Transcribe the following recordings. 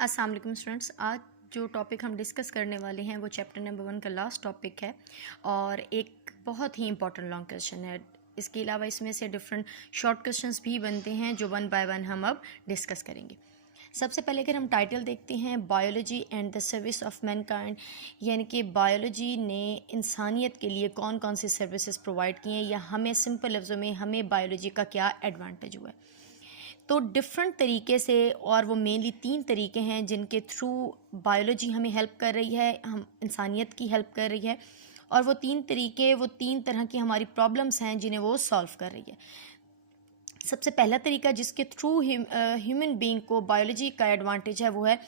अस्सलाम वालेकुम स्टूडेंट्स। आज जो टॉपिक हम डिस्कस करने वाले हैं वो चैप्टर नंबर 1 का लास्ट टॉपिक है और एक बहुत ही इंपॉर्टेंट लॉन्ग क्वेश्चन है। इसके अलावा इसमें से डिफरेंट शॉर्ट क्वेश्चंस भी बनते हैं जो वन बाय वन हम अब डिस्कस करेंगे। सबसे पहले अगर हम टाइटल देखते हैं, biology and the service of Mankind, यानी कि बायोलॉजी ने इंसानियत के लिए कौन कौन सी सर्विसेज प्रोवाइड की हैं या हमें सिंपल लफ्ज़ों में हमें बायोलॉजी का क्या एडवांटेज हुआ है। तो डिफरेंट तरीके से, और वो मेनली 3 तरीके हैं जिनके थ्रू बायोलॉजी हमें हेल्प कर रही है, हम इंसानियत की हेल्प कर रही है। और वो 3 तरीके, वो 3 तरह की हमारी प्रॉब्लम्स हैं जिन्हें वो सॉल्व कर रही है। सबसे पहला तरीका जिसके थ्रू ह्यूमन बीइंग को बायोलॉजी का एडवांटेज है वो है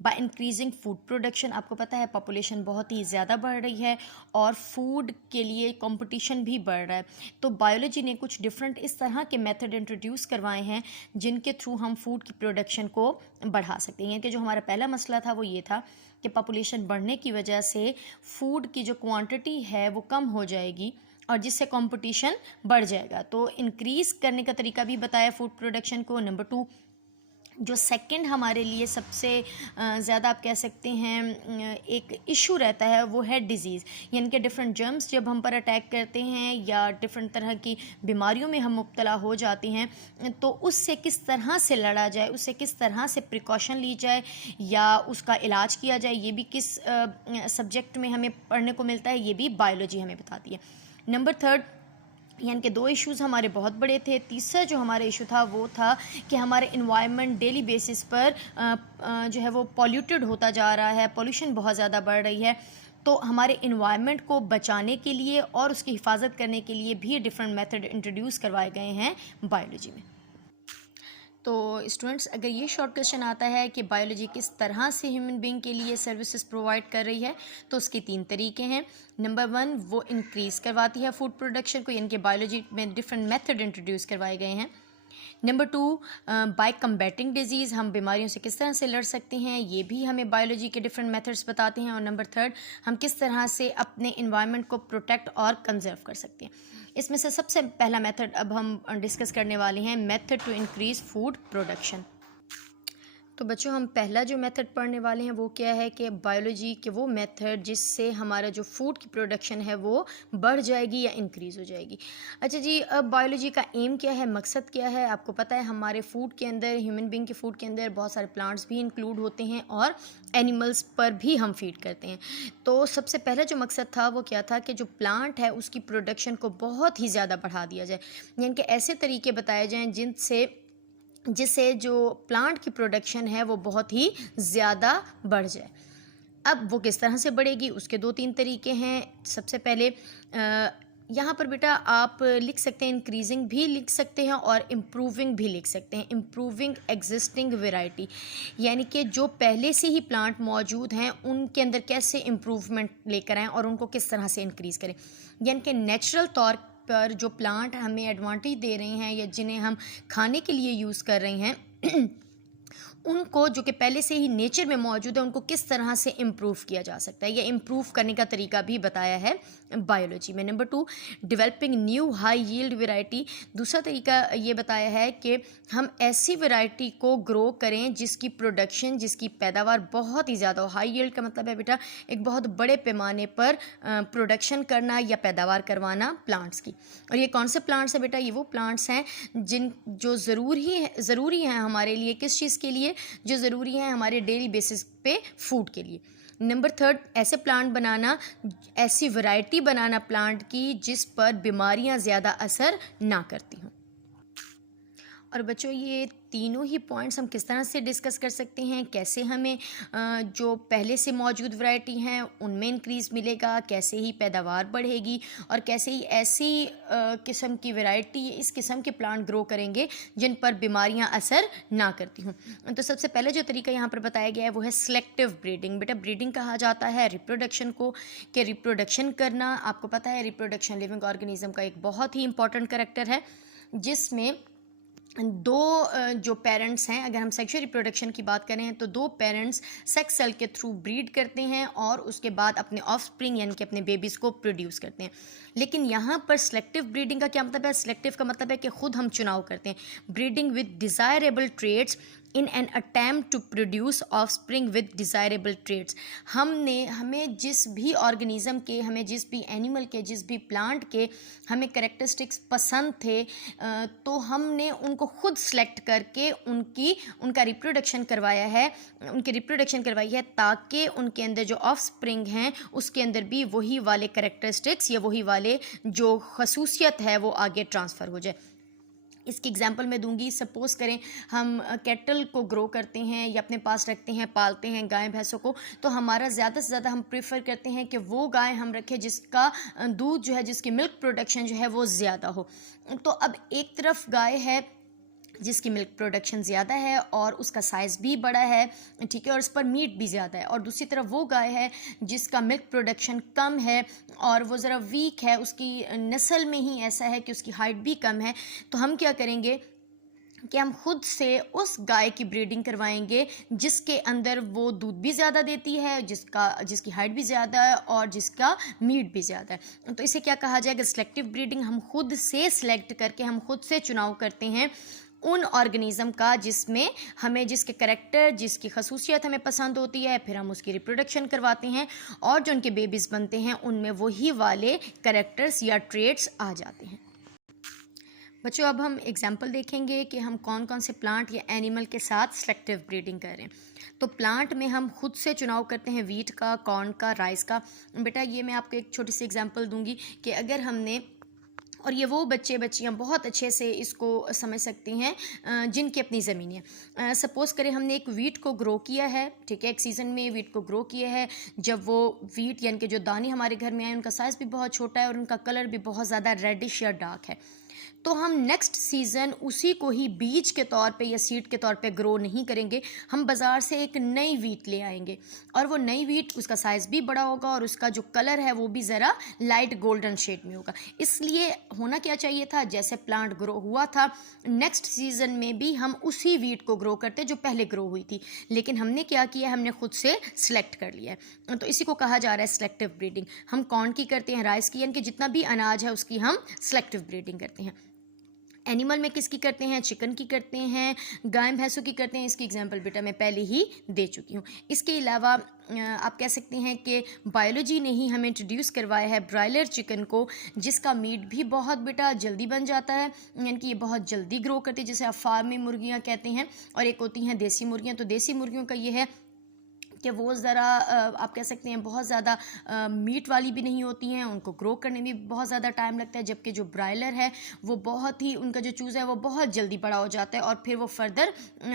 बाय इंक्रीजिंग फूड प्रोडक्शन। आपको पता है पॉपुलेशन बहुत ही ज़्यादा बढ़ रही है और फूड के लिए कंपटीशन भी बढ़ रहा है। तो बायोलॉजी ने कुछ डिफरेंट इस तरह के मेथड इंट्रोड्यूस करवाए हैं जिनके थ्रू हम फूड की प्रोडक्शन को बढ़ा सकते हैं। यानी कि जो हमारा पहला मसला था वो ये था कि पॉपुलेशन बढ़ने की वजह से फूड की जो क्वांटिटी है वो कम हो जाएगी और जिससे कंपटीशन बढ़ जाएगा। तो इंक्रीज़ करने का तरीका भी बताया फूड प्रोडक्शन को। नंबर 2, जो सेकंड हमारे लिए सबसे ज़्यादा आप कह सकते हैं एक इशू रहता है वो है डिज़ीज़, यानी कि डिफरेंट जर्म्स जब हम पर अटैक करते हैं या डिफरेंट तरह की बीमारियों में हम मुब्तला हो जाते हैं तो उससे किस तरह से लड़ा जाए, उससे किस तरह से प्रिकॉशन ली जाए या उसका इलाज किया जाए, ये भी किस सब्जेक्ट में हमें पढ़ने को मिलता है, ये भी बायोलॉजी हमें बताती है। नंबर 3, यानी कि 2 इश्यूज़ हमारे बहुत बड़े थे। तीसरा जो हमारा इशू था वो था कि हमारे इन्वायरमेंट डेली बेसिस पर जो है वो पॉल्यूटेड होता जा रहा है, पॉल्यूशन बहुत ज़्यादा बढ़ रही है। तो हमारे इन्वायरमेंट को बचाने के लिए और उसकी हिफाजत करने के लिए भी डिफरेंट मेथड इंट्रोड्यूस करवाए गए हैं बायोलॉजी में। तो स्टूडेंट्स, अगर ये शॉर्ट क्वेश्चन आता है कि बायोलॉजी किस तरह से ह्यूमन बीइंग के लिए सर्विसेज प्रोवाइड कर रही है, तो उसके 3 तरीके हैं। नंबर 1, वो इंक्रीज़ करवाती है फूड प्रोडक्शन को, यानी कि बायोलॉजी में डिफरेंट मेथड इंट्रोड्यूस करवाए गए हैं। नंबर 2, बाय कम्बैटिंग डिजीज़, हम बीमारियों से किस तरह से लड़ सकते हैं, ये भी हमें बायोलॉजी के डिफरेंट मेथड्स बताते हैं। और नंबर 3, हम किस तरह से अपने इन्वायरमेंट को प्रोटेक्ट और कंजर्व कर सकते हैं। इसमें से सबसे पहला मेथड अब हम डिस्कस करने वाले हैं, method to increase food production. तो बच्चों, हम पहला जो मेथड पढ़ने वाले हैं वो क्या है कि बायोलॉजी के वो मेथड जिससे हमारा जो फूड की प्रोडक्शन है वो बढ़ जाएगी या इंक्रीज़ हो जाएगी। अच्छा जी, अब बायोलॉजी का एम क्या है, मकसद क्या है? आपको पता है हमारे फूड के अंदर, ह्यूमन बीइंग के फूड के अंदर बहुत सारे प्लांट्स भी इंक्लूड होते हैं और एनिमल्स पर भी हम फीड करते हैं। तो सबसे पहला जो मकसद था वो क्या था कि जो प्लांट है उसकी प्रोडक्शन को बहुत ही ज़्यादा बढ़ा दिया जाए, यानी कि ऐसे तरीके बताए जाएँ जिससे जो प्लांट की प्रोडक्शन है वो बहुत ही ज़्यादा बढ़ जाए। अब वो किस तरह से बढ़ेगी, उसके 2-3 तरीके हैं। सबसे पहले यहाँ पर बेटा आप लिख सकते हैं, इंक्रीजिंग भी लिख सकते हैं और इम्प्रूविंग भी लिख सकते हैं। इम्प्रूविंग एग्जिस्टिंग वेराइटी, यानी कि जो पहले से ही प्लांट मौजूद हैं उनके अंदर कैसे इम्प्रूवमेंट लेकर आएँ और उनको किस तरह से इंक्रीज़ करें। यानी कि नेचुरल तौर पर जो प्लांट हमें एडवांटेज दे रहे हैं या जिन्हें हम खाने के लिए यूज़ कर रहे हैं उनको, जो कि पहले से ही नेचर में मौजूद है, उनको किस तरह से इम्प्रूव किया जा सकता है या इम्प्रूव करने का तरीका भी बताया है बायोलॉजी में। Number 2, developing new high yield variety, दूसरा तरीका ये बताया है कि हम ऐसी वैरायटी को ग्रो करें जिसकी प्रोडक्शन, जिसकी पैदावार बहुत ही ज़्यादा हो। हाई यील्ड का मतलब है बेटा एक बहुत बड़े पैमाने पर प्रोडक्शन करना या पैदावार करवाना प्लांट्स की। और ये कौन से प्लांट्स हैं बेटा? ये वो प्लांट्स हैं जो ज़रूरी हैं हमारे लिए। किस चीज़ के लिए? जो ज़रूरी है हमारे डेली बेसिस पे फूड के लिए। नंबर 3, ऐसे प्लांट बनाना, ऐसी वैरायटी बनाना प्लांट की जिस पर बीमारियां ज़्यादा असर ना करती हों। और बच्चों, ये तीनों ही पॉइंट्स हम किस तरह से डिस्कस कर सकते हैं, कैसे हमें जो पहले से मौजूद वैरायटी हैं उनमें इंक्रीज़ मिलेगा, कैसे ही पैदावार बढ़ेगी और कैसे ही ऐसी किस्म की वैरायटी, इस किस्म के प्लांट ग्रो करेंगे जिन पर बीमारियां असर ना करती हों। तो सबसे पहले जो तरीका यहाँ पर बताया गया है वो है सिलेक्टिव ब्रीडिंग। बेटा, ब्रीडिंग कहा जाता है रिप्रोडक्शन को, कि रिप्रोडक्शन करना, आपको पता है रिप्रोडक्शन लिविंग ऑर्गेनिज्म का एक बहुत ही इंपॉर्टेंट करैक्टर है जिसमें 2 जो पेरेंट्स हैं, अगर हम सेक्सुअल रिप्रोडक्शन की बात करें तो 2 पेरेंट्स सेक्स सेल के थ्रू ब्रीड करते हैं और उसके बाद अपने ऑफस्प्रिंग यानी कि अपने बेबीज़ को प्रोड्यूस करते हैं। लेकिन यहाँ पर सिलेक्टिव ब्रीडिंग का क्या मतलब है? सिलेक्टिव का मतलब है कि ख़ुद हम चुनाव करते हैं। Breeding with desirable traits in an attempt to produce offspring with desirable traits. हमें जिस भी ऑर्गेनिज्म के, हमें जिस भी एनिमल के, जिस भी प्लांट के हमें कैरेक्टरिस्टिक्स पसंद थे, तो हमने उनको खुद सेलेक्ट करके उनका रिप्रोडक्शन करवाया है, उनकी रिप्रोडक्शन करवाई है, ताकि उनके अंदर जो ऑफस्प्रिंग हैं उसके अंदर भी वही वाले कैरेक्टरिस्टिक्स या वही वाले जो खसूसियत है वो आगे ट्रांसफ़र हो जाए। इसकी एग्जांपल मैं दूंगी। सपोज़ करें हम कैटल को ग्रो करते हैं या अपने पास रखते हैं, पालते हैं गाय भैंसों को, तो हमारा ज़्यादा से ज़्यादा हम प्रेफर करते हैं कि वो गाय हम रखें जिसका दूध जो है, जिसकी मिल्क प्रोडक्शन जो है वो ज़्यादा हो। तो अब एक तरफ गाय है जिसकी मिल्क प्रोडक्शन ज़्यादा है और उसका साइज़ भी बड़ा है, ठीक है, और उस पर मीट भी ज़्यादा है, और दूसरी तरफ वो गाय है जिसका मिल्क प्रोडक्शन कम है और वो ज़रा वीक है, उसकी नस्ल में ही ऐसा है कि उसकी हाइट भी कम है। तो हम क्या करेंगे कि हम खुद से उस गाय की ब्रीडिंग करवाएंगे जिसके अंदर वो दूध भी ज़्यादा देती है, जिसकी हाइट भी ज़्यादा है और जिसका मीट भी ज़्यादा है। तो इसे क्या कहा जाएगा? Selective breeding. हम खुद से सिलेक्ट करके, हम खुद से चुनाव करते हैं उन ऑर्गेनिज़म का जिसके करैक्टर, जिसकी खसूसियत हमें पसंद होती है, फिर हम उसकी रिप्रोडक्शन करवाते हैं और जो उनके बेबीज़ बनते हैं उनमें वही वाले करैक्टर्स या ट्रेड्स आ जाते हैं। बच्चों, अब हम एग्जाम्पल देखेंगे कि हम कौन कौन से प्लांट या एनिमल के साथ सेलेक्टिव ब्रीडिंग कर रहे हैं। तो प्लांट में हम खुद से चुनाव करते हैं वीट का, कॉर्न का, राइस का। बेटा ये मैं आपको एक छोटी सी एग्जाम्पल दूंगी कि अगर हमने, और ये वो बच्चियाँ बहुत अच्छे से इसको समझ सकती हैं जिनकी अपनी ज़मीन है। सपोज़ करें हमने एक वीट को ग्रो किया है, ठीक है, एक सीज़न में वीट को ग्रो किया है। जब वो वीट यानी कि जो दाने हमारे घर में आए उनका साइज़ भी बहुत छोटा है और उनका कलर भी बहुत ज़्यादा रेडिश या डार्क है, तो हम नेक्स्ट सीज़न उसी को ही बीज के तौर पे या सीड के तौर पे ग्रो नहीं करेंगे। हम बाज़ार से एक नई वीट ले आएंगे और वो नई वीट, उसका साइज़ भी बड़ा होगा और उसका जो कलर है वो भी ज़रा लाइट गोल्डन शेड में होगा। इसलिए होना क्या चाहिए था, जैसे प्लांट ग्रो हुआ था नेक्स्ट सीज़न में भी हम उसी वीट को ग्रो करते जो पहले ग्रो हुई थी, लेकिन हमने क्या किया, हमने खुद से सिलेक्ट कर लिया है। तो इसी को कहा जा रहा है सिलेक्टिव ब्रीडिंग। हम कॉर्न की करते हैं, राइस की, यानी कि जितना भी अनाज है उसकी हम सिलेक्टिव ब्रीडिंग करते हैं। एनिमल में किसकी करते हैं? चिकन की करते हैं, गाय भैंसों की करते हैं। इसकी एग्जांपल बेटा मैं पहले ही दे चुकी हूँ। इसके अलावा आप कह सकते हैं कि बायोलॉजी ने ही हमें इंट्रोड्यूस करवाया है ब्रॉयलर चिकन को, जिसका मीट भी बहुत बेटा जल्दी बन जाता है, यानी कि ये बहुत जल्दी ग्रो करती है, जैसे आप फार्मी मुर्गियाँ कहते हैं, और एक होती हैं देसी मुर्गियाँ। तो देसी मुर्गियों का ये है कि वो ज़रा आप कह सकते हैं बहुत ज़्यादा मीट वाली भी नहीं होती हैं, उनको ग्रो करने में बहुत ज़्यादा टाइम लगता है, जबकि जो ब्रायलर है वो बहुत ही, उनका जो चूज़ा है वो बहुत जल्दी बड़ा हो जाता है और फिर वो फर्दर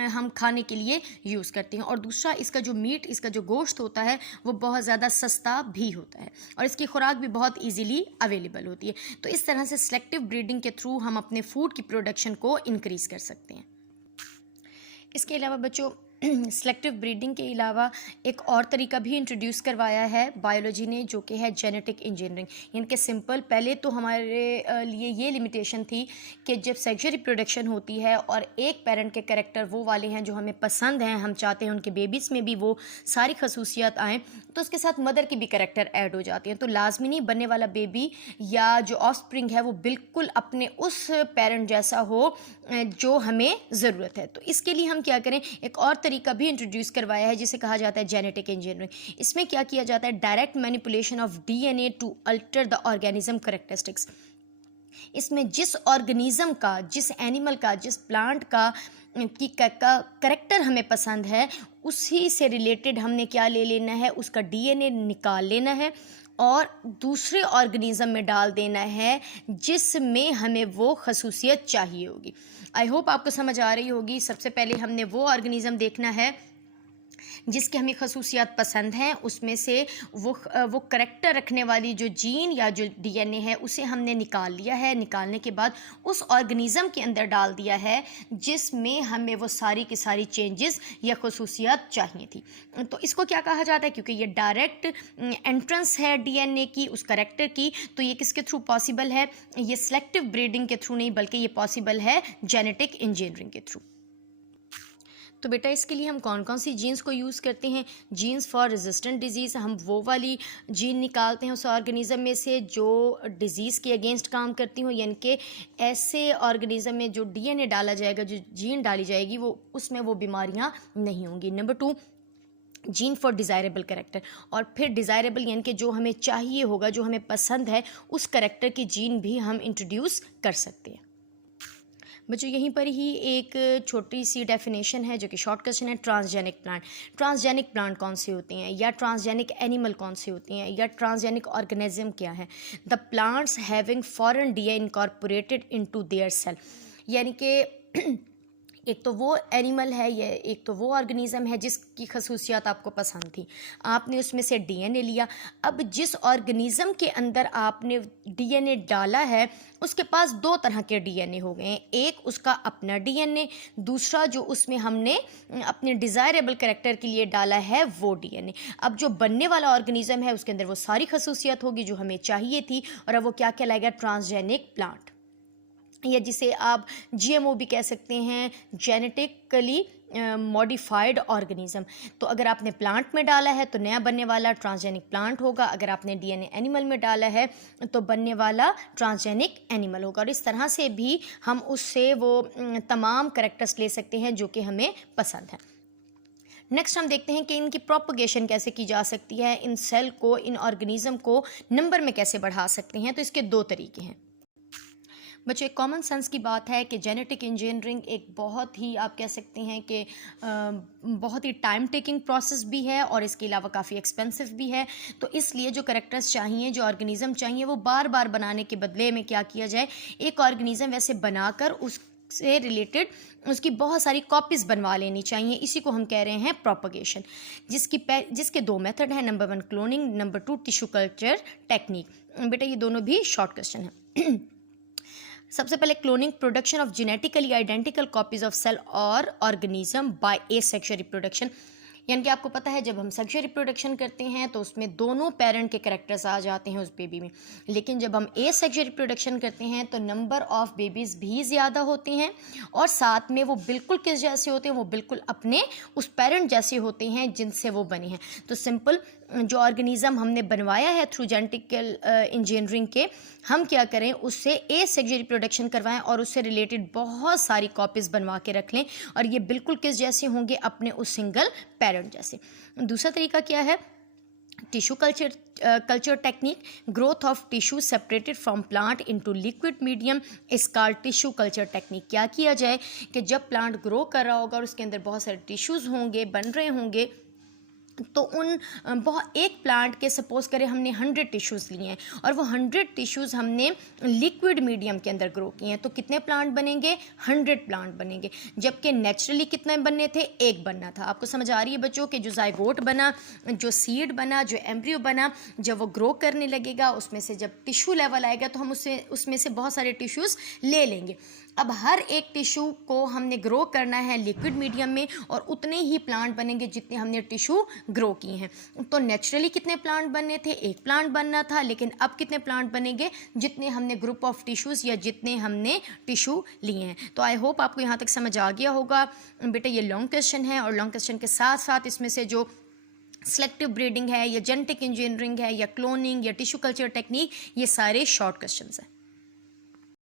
हम खाने के लिए यूज़ करते हैं। और दूसरा, इसका जो मीट, इसका जो गोश्त होता है वो बहुत ज़्यादा सस्ता भी होता है और इसकी खुराक भी बहुत ईजीली अवेलेबल होती है। तो इस तरह से सिलेक्टिव ब्रीडिंग के थ्रू हम अपने फूड की प्रोडक्शन को इंक्रीज़ कर सकते हैं। इसके अलावा बच्चों, सिलेक्टिव ब्रीडिंग के अलावा एक और तरीका भी इंट्रोड्यूस करवाया है बायोलॉजी ने, जो कि है जेनेटिक इंजीनियरिंग। यानी कि सिंपल, पहले तो हमारे लिए ये लिमिटेशन थी कि जब सेक्सुअल रिप्रोडक्शन होती है और एक पेरेंट के कैरेक्टर वो वाले हैं जो हमें पसंद हैं, हम चाहते हैं उनके बेबीज़ में भी वो सारी खसूसियात आएँ, तो उसके साथ मदर की भी कैरेक्टर ऐड हो जाती हैं। तो लाजमी नहीं बनने वाला बेबी या जो ऑफस्प्रिंग है वो बिल्कुल अपने उस पेरेंट जैसा हो जो हमें ज़रूरत है। तो इसके लिए हम क्या करें, एक और तरीका भी इंट्रोड्यूस करवाया है जिसे कहा जाता है जेनेटिक इंजीनियरिंग। इसमें क्या किया जाता है, direct manipulation of DNA to alter the organism characteristics. इसमें जिस ऑर्गेनिज्म का, जिस एनिमल का, जिस प्लांट का करेक्टर हमें पसंद है, उसी से रिलेटेड हमने क्या ले लेना है, उसका डीएनए निकाल लेना है और दूसरे ऑर्गेनिज्म में डाल देना है जिसमें हमें वो खसूसियत चाहिए होगी। आई होप आपको समझ आ रही होगी। सबसे पहले हमने वो ऑर्गेनिज्म देखना है जिसकी हमें खसूसियात पसंद हैं, उसमें से वो करेक्टर रखने वाली जो जीन या जो डीएनए है उसे हमने निकाल लिया है। निकालने के बाद उस ऑर्गेनिज्म के अंदर डाल दिया है जिसमें हमें वो सारी की सारी चेंजेस या खसूसियात चाहिए थी। तो इसको क्या कहा जाता है, क्योंकि ये डायरेक्ट एंट्रेंस है डीएनए की, उस करेक्टर की, तो ये किसके थ्रू पॉसिबल है? ये सिलेक्टिव ब्रीडिंग के थ्रू नहीं, बल्कि ये पॉसिबल है जेनेटिक इंजीनियरिंग के थ्रू। तो बेटा इसके लिए हम कौन कौन सी जीन्स को यूज़ करते हैं? जीन्स फॉर रेजिस्टेंट डिजीज़, हम वो वाली जीन निकालते हैं उस ऑर्गेनिज़म में से जो डिज़ीज़ के अगेंस्ट काम करती हो, यानी कि ऐसे ऑर्गेनिज़म में जो डीएनए डाला जाएगा, जो जीन डाली जाएगी, वो उसमें वो बीमारियां नहीं होंगी। Number 2, gene for desirable character, और फिर डिज़ायरेबल यानी कि जो हमें चाहिए होगा, जो हमें पसंद है, उस करेक्टर की जीन भी हम इंट्रोड्यूस कर सकते हैं। बच्चों यहीं पर ही एक छोटी सी डेफिनेशन है जो कि शॉर्ट क्वेश्चन है, ट्रांसजेनिक प्लांट। ट्रांसजेनिक प्लांट कौन से होते हैं, या ट्रांसजेनिक एनिमल कौन से होते हैं, या ट्रांसजेनिक ऑर्गेनिज्म क्या है? The plants having foreign DNA incorporated into their cell, यानी कि एक तो वो एनिमल है, ये एक तो वो ऑर्गेनिज़म है जिसकी खसूसियात आपको पसंद थी, आपने उसमें से डीएनए लिया। अब जिस ऑर्गेनिज़म के अंदर आपने डीएनए डाला है उसके पास दो तरह के डीएनए हो गए हैं, एक उसका अपना डीएनए, दूसरा जो उसमें हमने अपने डिज़ायरेबल कैरेक्टर के लिए डाला है वो डीएनए। अब जो बनने वाला ऑर्गेनिज़म है उसके अंदर वो सारी खसूसियात होगी जो हमें चाहिए थी, और अब वो क्या कहलाएगा? ट्रांसजेनिक प्लांट, या जिसे आप जीएमओ भी कह सकते हैं, जेनेटिकली मॉडिफाइड ऑर्गेनिज्म। तो अगर आपने प्लांट में डाला है तो नया बनने वाला ट्रांसजेनिक प्लांट होगा, अगर आपने डीएनए एनिमल में डाला है तो बनने वाला ट्रांसजेनिक एनिमल होगा। और इस तरह से भी हम उससे वो तमाम कैरेक्टर्स ले सकते हैं जो कि हमें पसंद है। नेक्स्ट हम देखते हैं कि इनकी प्रोपगेशन कैसे की जा सकती है, इन सेल को, इन ऑर्गेनिज्म को नंबर में कैसे बढ़ा सकते हैं। तो इसके दो तरीके हैं। बच्चों एक कॉमन सेंस की बात है कि जेनेटिक इंजीनियरिंग एक बहुत ही, आप कह सकते हैं कि बहुत ही टाइम टेकिंग प्रोसेस भी है और इसके अलावा काफ़ी एक्सपेंसिव भी है। तो इसलिए जो कैरेक्टर्स चाहिए, जो ऑर्गेनिज़म चाहिए, वो बार बार बनाने के बदले में क्या किया जाए, एक ऑर्गेनिज़म वैसे बनाकर उससे रिलेटेड उसकी बहुत सारी कॉपीज़ बनवा लेनी चाहिए। इसी को हम कह रहे हैं प्रोपगेशन, जिसके दो मेथड हैं। Number 1 cloning, number 2 tissue culture technique. बेटा ये दोनों भी शॉर्ट क्वेश्चन हैं। सबसे पहले cloning, production of genetically identical copies of cell और ऑर्गेनिज्म बाय एसेक्सुअल रिप्रोडक्शन, यानी कि आपको पता है जब हम सेक्सुअल रिप्रोडक्शन करते हैं तो उसमें दोनों पेरेंट के कैरेक्टर्स आ जाते हैं उस बेबी में, लेकिन जब हम एसेक्सुअल रिप्रोडक्शन करते हैं तो नंबर ऑफ बेबीज़ भी ज़्यादा होते हैं और साथ में वो बिल्कुल किस जैसे होते हैं, वो बिल्कुल अपने उस पेरेंट जैसे होते हैं जिनसे वो बने हैं। तो सिंपल जो ऑर्गेनिज़म हमने बनवाया है थ्रू जेनेटिकल इंजीनियरिंग के, हम क्या करें, उससे एसेक्सुअल रिप्रोडक्शन करवाएं और उससे रिलेटेड बहुत सारी कॉपीज़ बनवा के रख लें, और ये बिल्कुल किस जैसे होंगे, अपने उस सिंगल पेरेंट जैसे। दूसरा तरीका क्या है? Tissue culture technique, growth of tissue separated from plant into liquid medium is called tissue culture technique. क्या किया जाए कि जब प्लांट ग्रो कर रहा होगा और उसके अंदर बहुत सारे टिश्यूज़ होंगे, बन रहे होंगे, तो उन बहुत एक प्लांट के सपोज करें हमने 100 टिश्यूज़ लिए हैं और वो 100 टिश्यूज़ हमने लिक्विड मीडियम के अंदर ग्रो किए हैं, तो कितने प्लांट बनेंगे? 100 प्लांट बनेंगे, जबकि नेचुरली कितने बनने थे? एक बनना था। आपको समझ आ रही है बच्चों कि जो जाइगोट बना, जो सीड बना, जो एम्ब्रियो बना, जब वो ग्रो करने लगेगा उसमें से जब टिश्यू लेवल आएगा तो हम उसमें से बहुत सारे टिश्यूज़ ले लेंगे। अब हर एक टिश्यू को हमने ग्रो करना है लिक्विड मीडियम में और उतने ही प्लांट बनेंगे जितने हमने टिश्यू ग्रो किए हैं। तो नेचुरली कितने प्लांट बनने थे? एक प्लांट बनना था, लेकिन अब कितने प्लांट बनेंगे? जितने हमने ग्रुप ऑफ टिश्यूज़ या जितने हमने टिश्यू लिए हैं। तो आई होप आपको यहाँ तक समझ आ गया होगा। बेटा ये लॉन्ग क्वेश्चन है और लॉन्ग क्वेश्चन के साथ साथ इसमें से जो सेलेक्टिव ब्रीडिंग है या जेनेटिक इंजीनियरिंग है या क्लोनिंग या टिश्यू कल्चर टेक्निक, ये सारे शॉर्ट क्वेश्चंस हैं।